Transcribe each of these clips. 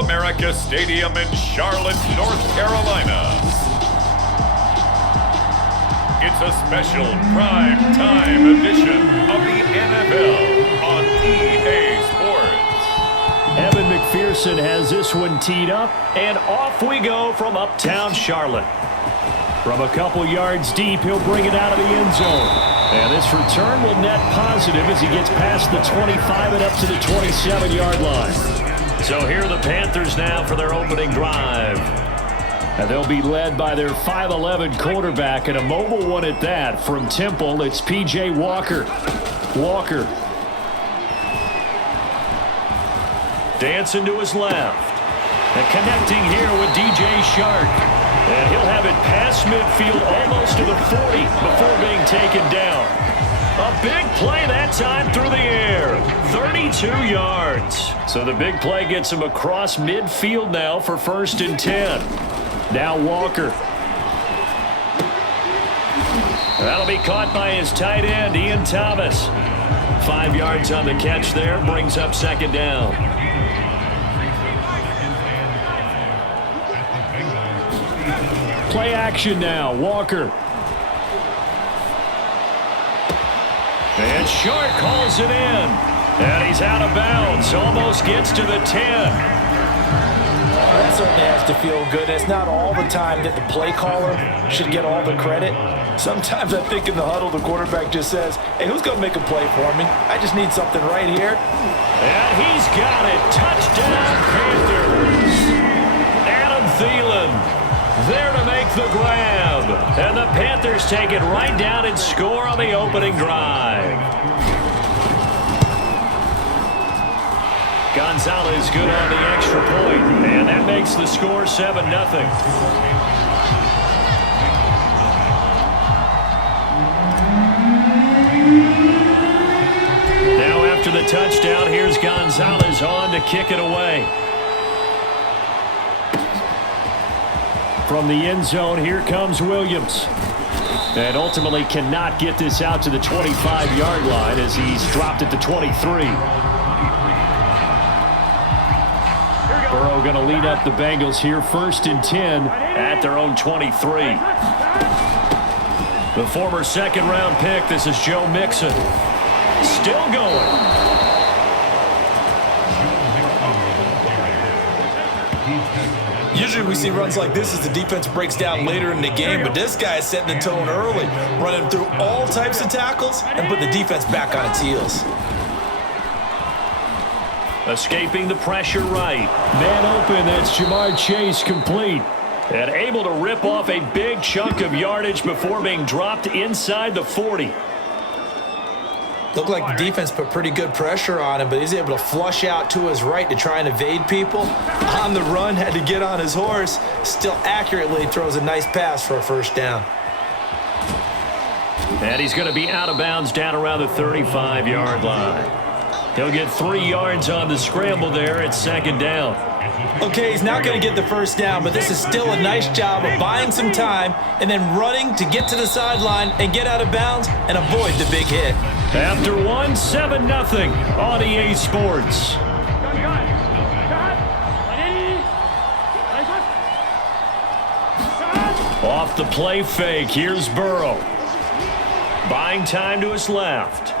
All-America Stadium in Charlotte, North Carolina. It's a special prime time edition of the NFL on EA Sports. Evan McPherson has this one teed up, and off we go from uptown Charlotte. From a couple yards deep, he'll bring it out of the end zone. And this return will net positive as he gets past the 25 and up to the 27-yard line. So here are the Panthers now for their opening drive. And they'll be led by their 5'11 quarterback, and a mobile one at that. From Temple, it's P.J. Walker. Walker. Dancing to his left. And connecting here with D.J. Shark. And he'll have it past midfield almost to the 40 before being taken down. A big play that time through the air. 32 yards. So the big play gets him across midfield now for 1st and 10. Now Walker. That'll be caught by his tight end, Ian Thomas. 5 yards on the catch there, brings up 2nd down. Play action now, Walker. And Shark calls it in. And he's out of bounds, almost gets to the 10. That certainly has to feel good. It's not all the time that the play caller should get all the credit. Sometimes I think in the huddle, the quarterback just says, hey, who's going to make a play for me? I just need something right here. And he's got it. Touchdown, Panthers. Adam Thielen there to make the grab. And the Panthers take it right down and score on the opening drive. Gonzalez good on the extra point, and that makes the score 7-0. Now after the touchdown, here's Gonzalez on to kick it away. From the end zone, here comes Williams. And ultimately cannot get this out to the 25-yard line as he's dropped at the 23. Burrow going to lead up the Bengals here, 1st and 10 at their own 23. The former 2nd-round pick, this is Joe Mixon. Still going. Usually we see runs like this as the defense breaks down later in the game, but this guy is setting the tone early, running through all types of tackles and putting the defense back on its heels. Escaping the pressure right. Man open, that's Jamar Chase complete. And able to rip off a big chunk of yardage before being dropped inside the 40. Looked like the defense put pretty good pressure on him, but he's able to flush out to his right to try and evade people. On the run, had to get on his horse. Still accurately throws a nice pass for a 1st down. And he's going to be out of bounds down around the 35-yard line. He'll get 3 yards on the scramble there at 2nd down. Okay, he's not going to get the 1st down, but this is still a nice job of buying some time and then running to get to the sideline and get out of bounds and avoid the big hit. After 1, 7-0 on EA Sports. Off the play fake, here's Burrow. Buying time to his left.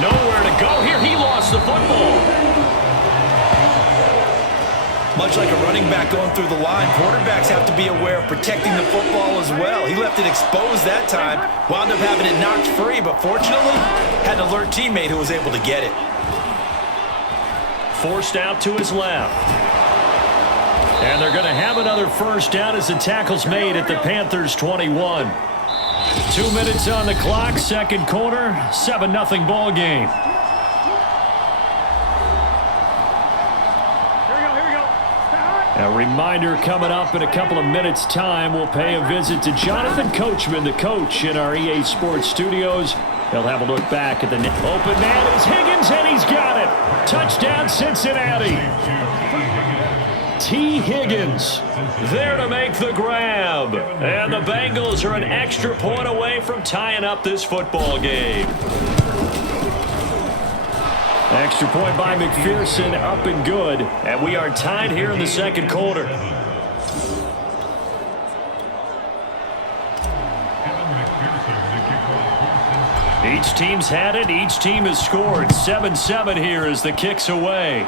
Nowhere to go here. He lost the football. Much like a running back going through the line, quarterbacks have to be aware of protecting the football as well. He left it exposed that time, wound up having it knocked free, but fortunately, had an alert teammate who was able to get it. Forced out to his left. And they're going to have another 1st down as the tackle's made at the Panthers 21. 2 minutes on the clock, 2nd quarter, 7-0 ball game. A reminder coming up in a couple of minutes' time, we'll pay a visit to Jonathan Coachman, the coach in our EA Sports studios. He'll have a look back at the open man is Higgins, and he's got it. Touchdown, Cincinnati. T. Higgins there to make the grab. And the Bengals are an extra point away from tying up this football game. Extra point by McPherson, up and good. And we are tied here in the second quarter. Each team's had it. Each team has scored. 7-7 here as the kick's away.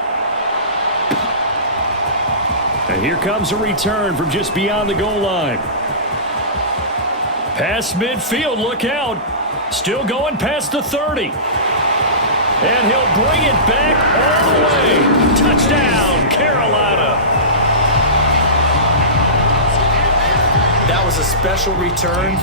And here comes a return from just beyond the goal line. Past midfield, look out. Still going past the 30. And he'll bring it back all the way. Touchdown, Carolina. That was a special return,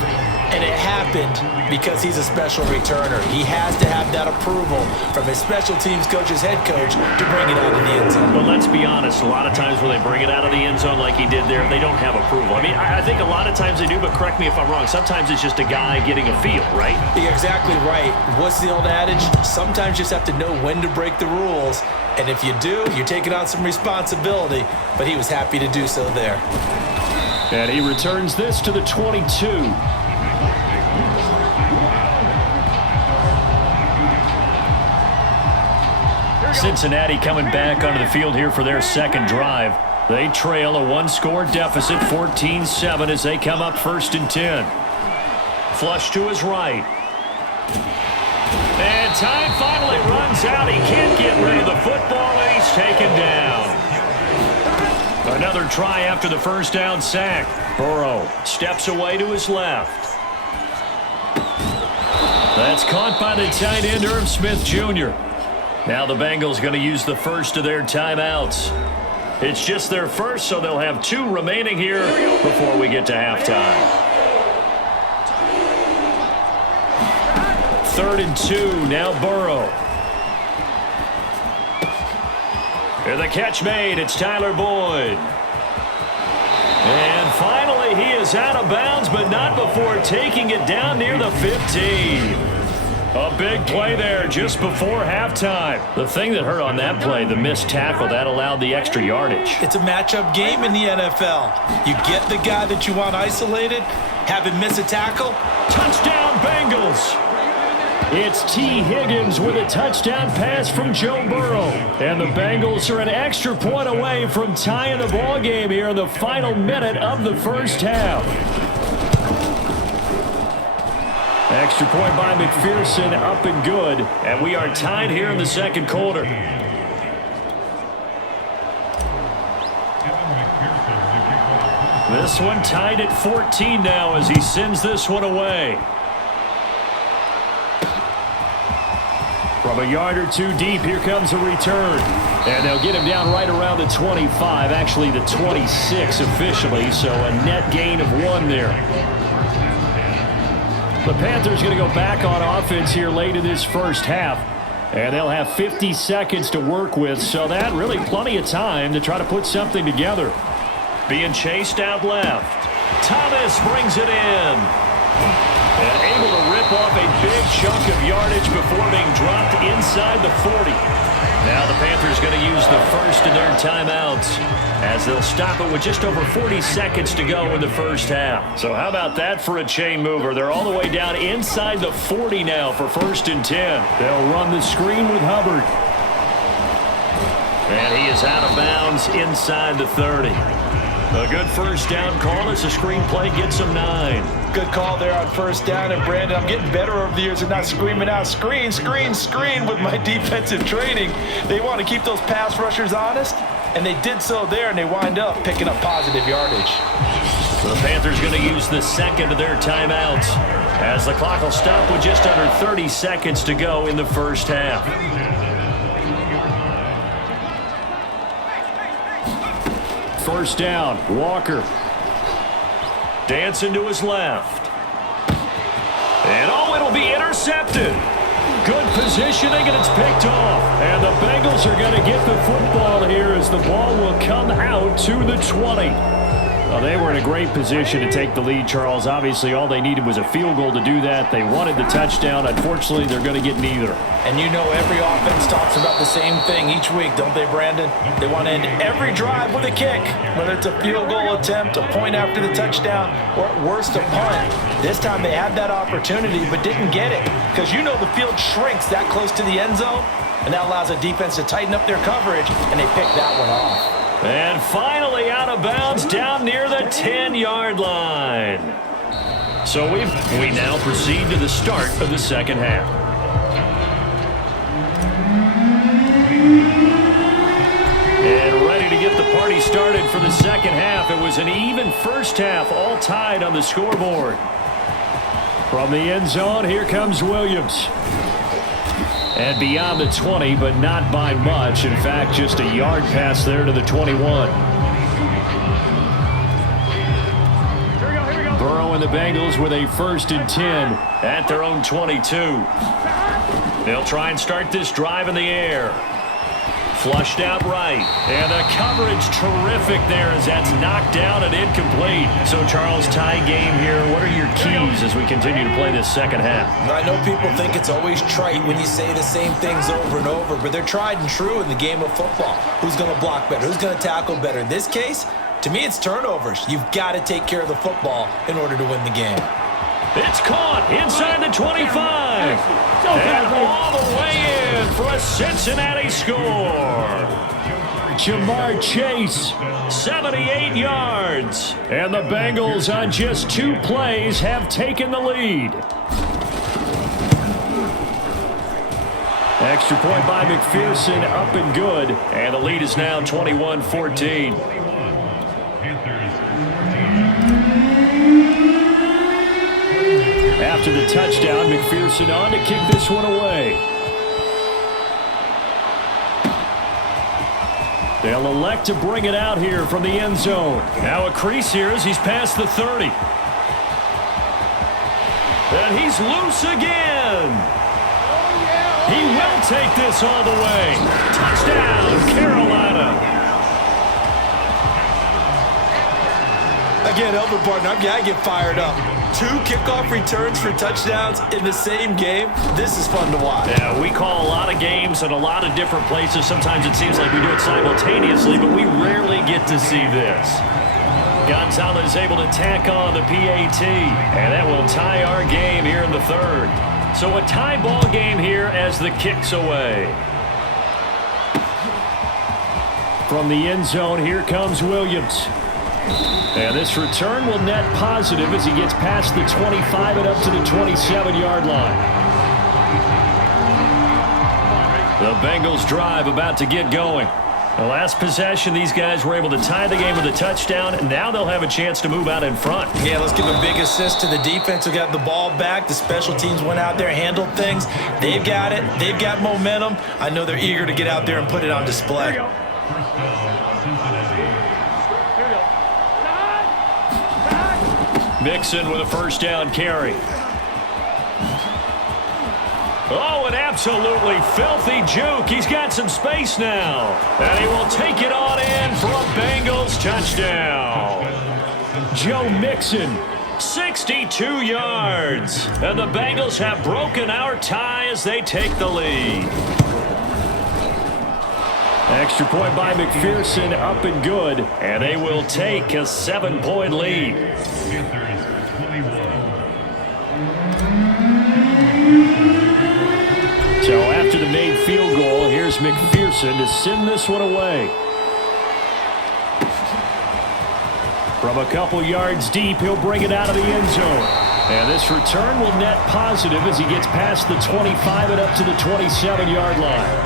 and it happened because he's a special returner. He has to have that approval from his special teams coach's head coach to bring it out of the end zone. But let's be honest, a lot of times when they bring it out of the end zone like he did there, they don't have approval. I mean, I think a lot of times they do, but correct me if I'm wrong. Sometimes it's just a guy getting a feel, right? You're exactly right. What's the old adage? Sometimes you just have to know when to break the rules, and if you do, you're taking on some responsibility, but he was happy to do so there. And he returns this to the 22. Cincinnati coming back onto the field here for their second drive. They trail a one-score deficit, 14-7, as they come up 1st and 10. Flush to his right. And time finally runs out. He can't get rid of the football, and he's taken down. Another try after the first down sack. Burrow steps away to his left. That's caught by the tight end, Irv Smith Jr. Now the Bengals going to use the first of their timeouts. It's just their first, so they'll have 2 remaining here before we get to halftime. 3rd and 2, now Burrow. And the catch made, it's Tyler Boyd. And finally, he is out of bounds, but not before taking it down near the 15. A big play there just before halftime. The thing that hurt on that play, the missed tackle, that allowed the extra yardage. It's a matchup game in the NFL. You get the guy that you want isolated, have him miss a tackle. Touchdown, Bengals! It's T. Higgins with a touchdown pass from Joe Burrow. And the Bengals are an extra point away from tying the ball game here in the final minute of the first half. Extra point by McPherson, up and good. And we are tied here in the second quarter. This one tied at 14 now as he sends this one away. From a yard or 2 deep, here comes a return. And they'll get him down right around the 25, actually the 26 officially, so a net gain of 1 there. The Panthers going to go back on offense here late in this first half. And they'll have 50 seconds to work with, so that really plenty of time to try to put something together. Being chased out left. Thomas brings it in. And able to rip off a big chunk of yardage before being dropped inside the 40. Now the Panthers going to use the first of their timeouts as they'll stop it with just over 40 seconds to go in the first half. So how about that for a chain mover? They're all the way down inside the 40 now for 1st and 10. They'll run the screen with Hubbard. And he is out of bounds inside the 30. A good first down call as the screen play gets him 9. Good call there on first down. And, Brandon, I'm getting better over the years and not screaming out, screen, screen, screen with my defensive training. They want to keep those pass rushers honest, and they did so there, and they wind up picking up positive yardage. The Panthers going to use the second of their timeouts as the clock will stop with just under 30 seconds to go in the first half. First down, Walker. Dancing to his left. And oh, it'll be intercepted. Good positioning, and it's picked off. And the Bengals are going to get the football here as the ball will come out to the 20. Well, they were in a great position to take the lead, Charles. Obviously, all they needed was a field goal to do that. They wanted the touchdown. Unfortunately, they're going to get neither. And you know every offense talks about the same thing each week, don't they, Brandon? They want to end every drive with a kick, whether it's a field goal attempt, a point after the touchdown, or at worst, a punt. This time they had that opportunity but didn't get it because you know the field shrinks that close to the end zone, and that allows a defense to tighten up their coverage, and they picked that one off. And finally out of bounds down near the 10-yard line. So we now proceed to the start of the second half. And ready to get the party started for the second half. It was an even first half, all tied on the scoreboard. From the end zone, here comes Williams. And beyond the 20, but not by much. In fact, just a yard pass there to the 21. Burrow and the Bengals with a 1st and 10 at their own 22. They'll try and start this drive in the air. Flushed out right. And the coverage terrific there as that's knocked down and incomplete. So, Charles, tie game here. What are your keys as we continue to play this second half? I know people think it's always trite when you say the same things over and over, but they're tried and true in the game of football. Who's going to block better? Who's going to tackle better? In this case, to me, it's turnovers. You've got to take care of the football in order to win the game. It's caught inside the 25. And all the way in for a Cincinnati score. Jamar Chase, 78 yards. And the Bengals on just 2 plays have taken the lead. Extra point by McPherson, up and good. And the lead is now 21-14. After the touchdown, McPherson on to kick this one away. They'll elect to bring it out here from the end zone. Now a crease here as he's past the 30. And he's loose again. He will take this all the way. Touchdown, Carolina. Again, Elvin partner, I get fired up. 2 kickoff returns for touchdowns in the same game. This is fun to watch. Yeah, we call a lot of games in a lot of different places. Sometimes it seems like we do it simultaneously, but we rarely get to see this. Gonzalez able to tack on the PAT, and that will tie our game here in the 3rd. So a tie ball game here as the kick's away. From the end zone, here comes Williams. And this return will net positive as he gets past the 25 and up to the 27-yard line. The Bengals drive about to get going. The last possession, these guys were able to tie the game with a touchdown, and now they'll have a chance to move out in front. Yeah, let's give a big assist to the defense who got the ball back. The special teams went out there, handled things. They've got it. They've got momentum. I know they're eager to get out there and put it on display. Mixon with a 1st down carry. Oh, an absolutely filthy juke. He's got some space now. And he will take it on in for a Bengals touchdown. Joe Mixon, 62 yards. And the Bengals have broken our tie as they take the lead. Extra point by McPherson, up and good. And they will take a 7-point lead. So after the made field goal, here's McPherson to send this one away. From a couple yards deep, he'll bring it out of the end zone. And this return will net positive as he gets past the 25 and up to the 27-yard line.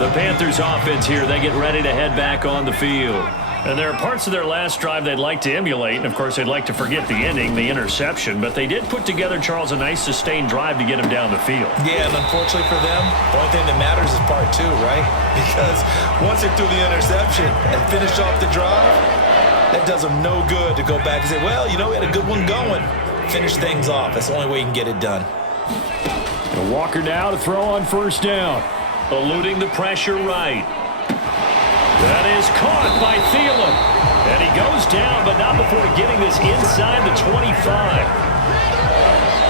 The Panthers offense here, they get ready to head back on the field. And there are parts of their last drive they'd like to emulate, and of course they'd like to forget the ending, the interception, but they did put together, Charles, a nice sustained drive to get him down the field. Yeah, and unfortunately for them, the only thing that matters is part 2, right? Because once they threw the interception and finished off the drive, that does them no good to go back and say, well, you know, we had a good one going. Finish things off. That's the only way you can get it done. And Walker now to throw on 1st down. Eluding the pressure right. That is caught by Thielen. And he goes down, but not before getting this inside the 25.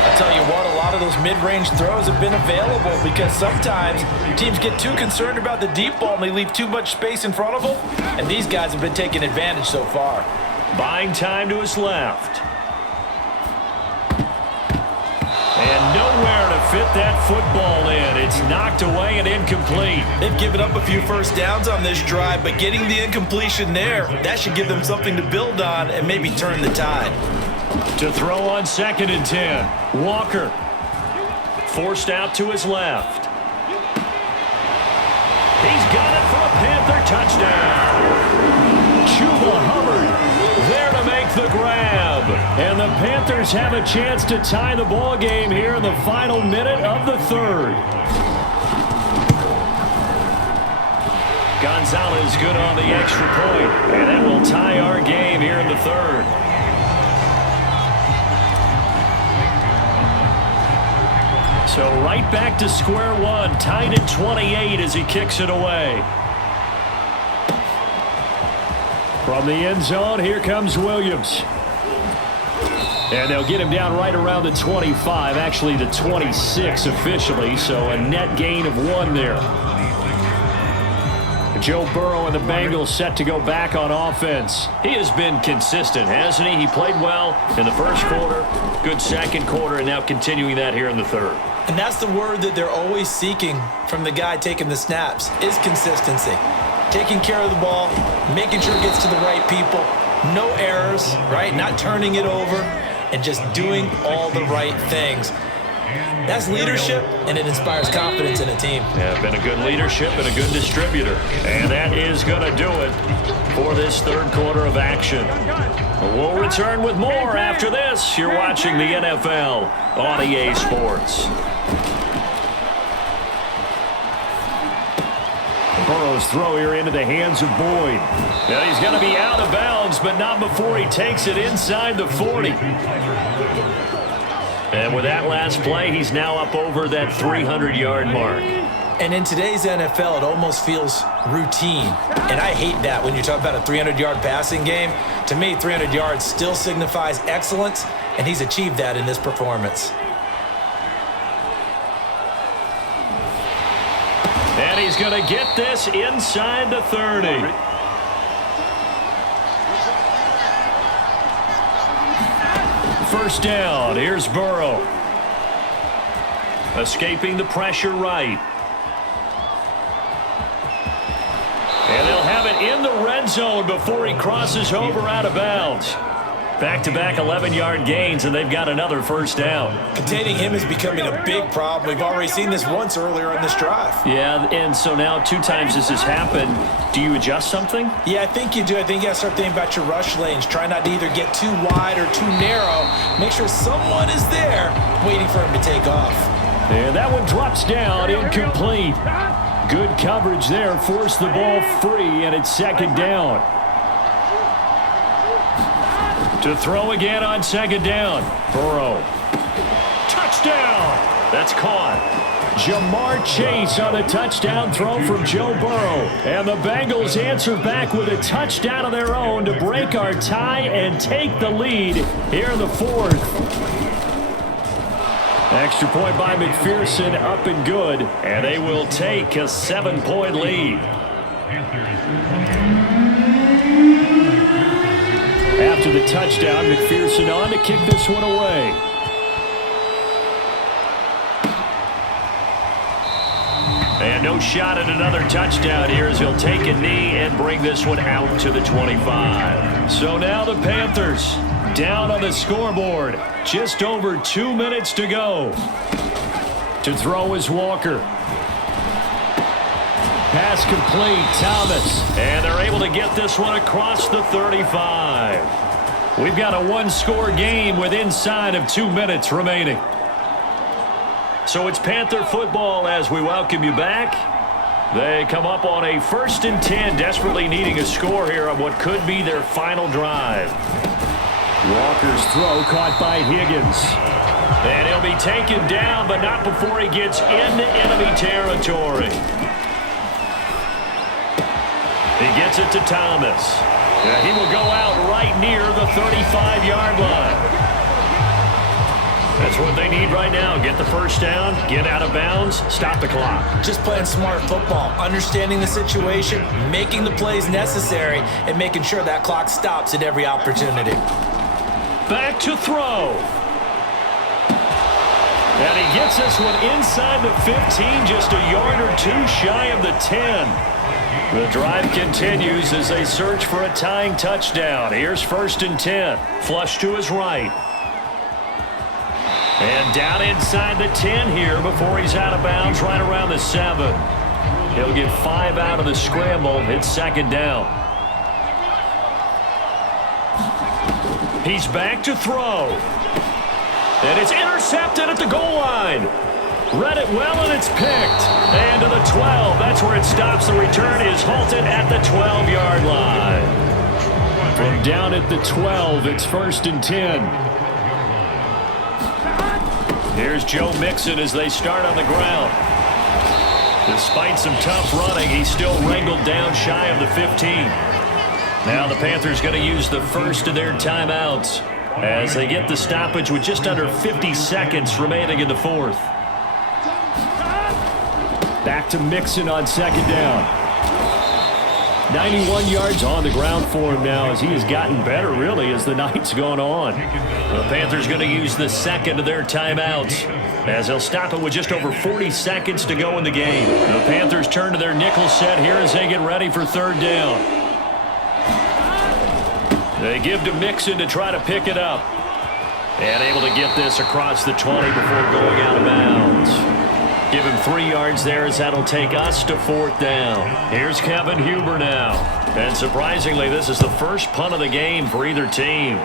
I tell you what, a lot of those mid-range throws have been available because sometimes teams get too concerned about the deep ball and they leave too much space in front of them, and these guys have been taking advantage so far. Buying time to his left. And nowhere to fit that football in. It's knocked away and incomplete. They've given up a few first downs on this drive, but getting the incompletion there, that should give them something to build on and maybe turn the tide. To throw on 2nd and 10. Walker. Forced out to his left. He's got it for a Panther touchdown. Chuba Hubbard there to make the grab. And the Panthers have a chance to tie the ball game here in the final minute of the third. Gonzalez good on the extra point. And that will tie our game here in the third. So right back to square one, tied at 28 as he kicks it away. From the end zone, here comes Williams. And they'll get him down right around the 25, actually the 26 officially, so a net gain of 1 there. Joe Burrow and the Bengals set to go back on offense. He has been consistent, hasn't he? He played well in the first quarter, good second quarter, and now continuing that here in the third. And that's the word that they're always seeking from the guy taking the snaps, is consistency. Taking care of the ball, making sure it gets to the right people, no errors, right? Not turning it over, and just doing all the right things. That's leadership, and it inspires confidence in a team. Yeah, been a good leadership and a good distributor. And that is going to do it for this third quarter of action. We'll return with more after this. You're watching the NFL on EA Sports. Burrow's throw here into the hands of Boyd. Now he's going to be out of bounds, but not before he takes it inside the 40. And with that last play, he's now up over that 300-yard mark. And in today's NFL, it almost feels routine. And I hate that when you talk about a 300-yard passing game. To me, 300 yards still signifies excellence, and he's achieved that in this performance. And he's going to get this inside the 30. First down. Here's Burrow. Escaping the pressure right. And they'll have it in the red zone before he crosses over out of bounds. Back-to-back 11-yard gains, and they've got another first down. Containing him is becoming a big problem. We've already seen this once earlier in this drive. Yeah, and so now 2 times this has happened. Do you adjust something? Yeah, I think you do. I think you got to start thinking about your rush lanes. Try not to either get too wide or too narrow. Make sure someone is there waiting for him to take off. And that one drops down, incomplete. Good coverage there, forced the ball free, and it's second down. To throw again on second down. Burrow. Touchdown! That's caught. Jamar Chase on a touchdown throw from Joe Burrow. And the Bengals answer back with a touchdown of their own to break our tie and take the lead here in the fourth. Extra point by McPherson, up and good. And they will take a 7-point lead. After the touchdown, McPherson on to kick this one away. And no shot at another touchdown here as he'll take a knee and bring this one out to the 25. So now the Panthers down on the scoreboard. Just over 2 minutes to go. To throw is Walker. Pass complete, Thomas. And they're able to get this one across the 35. We've got a 1-score game with inside of 2 minutes remaining. So it's Panther football as we welcome you back. They come up on a 1st and 10, desperately needing a score here on what could be their final drive. Walker's throw caught by Higgins. And he'll be taken down, but not before he gets into enemy territory. He gets it to Thomas. He will go out right near the 35-yard line. That's what they need right now. Get the first down, get out of bounds, stop the clock. Just playing smart football, understanding the situation, making the plays necessary, and making sure that clock stops at every opportunity. Back to throw. And he gets this one inside the 15, just a yard or two shy of the 10. The drive continues as they search for a tying touchdown. Here's 1st and 10. Flush to his right. And down inside the 10 here before he's out of bounds right around the 7. He'll get 5 out of the scramble. It's 2nd down. He's back to throw. And it's intercepted at the goal line. Read it well, and it's picked. And to the 12. That's where it stops. The return is halted at the 12-yard line. From down at the 12, it's 1st and 10. Here's Joe Mixon as they start on the ground. Despite some tough running, he's still wrangled down shy of the 15. Now the Panthers going to use the first of their timeouts as they get the stoppage with just under 50 seconds remaining in the 4th. Back to Mixon on 2nd down. 91 yards on the ground for him now as he has gotten better, really, as the night's gone on. The Panthers going to use the second of their timeouts as they'll stop it with just over 40 seconds to go in the game. The Panthers turn to their nickel set here as they get ready for 3rd down. They give to Mixon to try to pick it up. And able to get this across the 20 before going out of bounds. Give him 3 yards there as that'll take us to 4th down. Here's Kevin Huber now. And surprisingly, this is the first punt of the game for either team.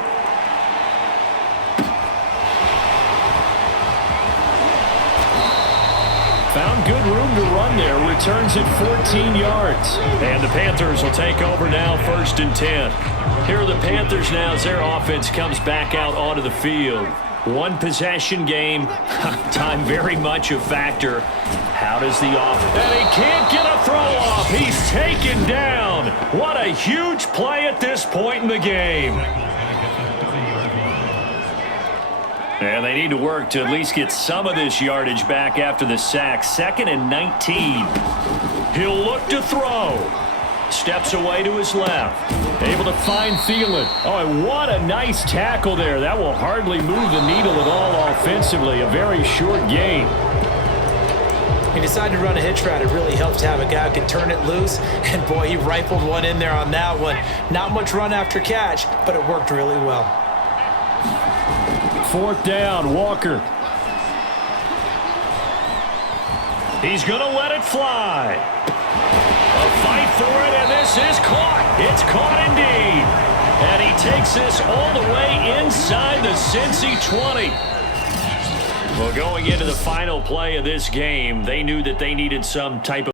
Found good room to run there. Returns it 14 yards. And the Panthers will take over now, 1st and 10. Here are the Panthers now as their offense comes back out onto the field. One possession game. Time very much a factor. How does the offense? And he can't get a throw off. He's taken down. What a huge play at this point in the game. And they need to work to at least get some of this yardage back after the sack. 2nd and 19. He'll look to throw. Steps away to his left. Able to find Thielen. Oh, and what a nice tackle there. That will hardly move the needle at all offensively. A very short gain. He decided to run a hitch route. It really helped to have a guy who could turn it loose. And, boy, he rifled one in there on that one. Not much run after catch, but it worked really well. 4th down, Walker. He's going to let it fly. A fight for it, and this is caught. It's caught indeed. And he takes this all the way inside the Cincy 20. Well, going into the final play of this game, they knew that they needed some type of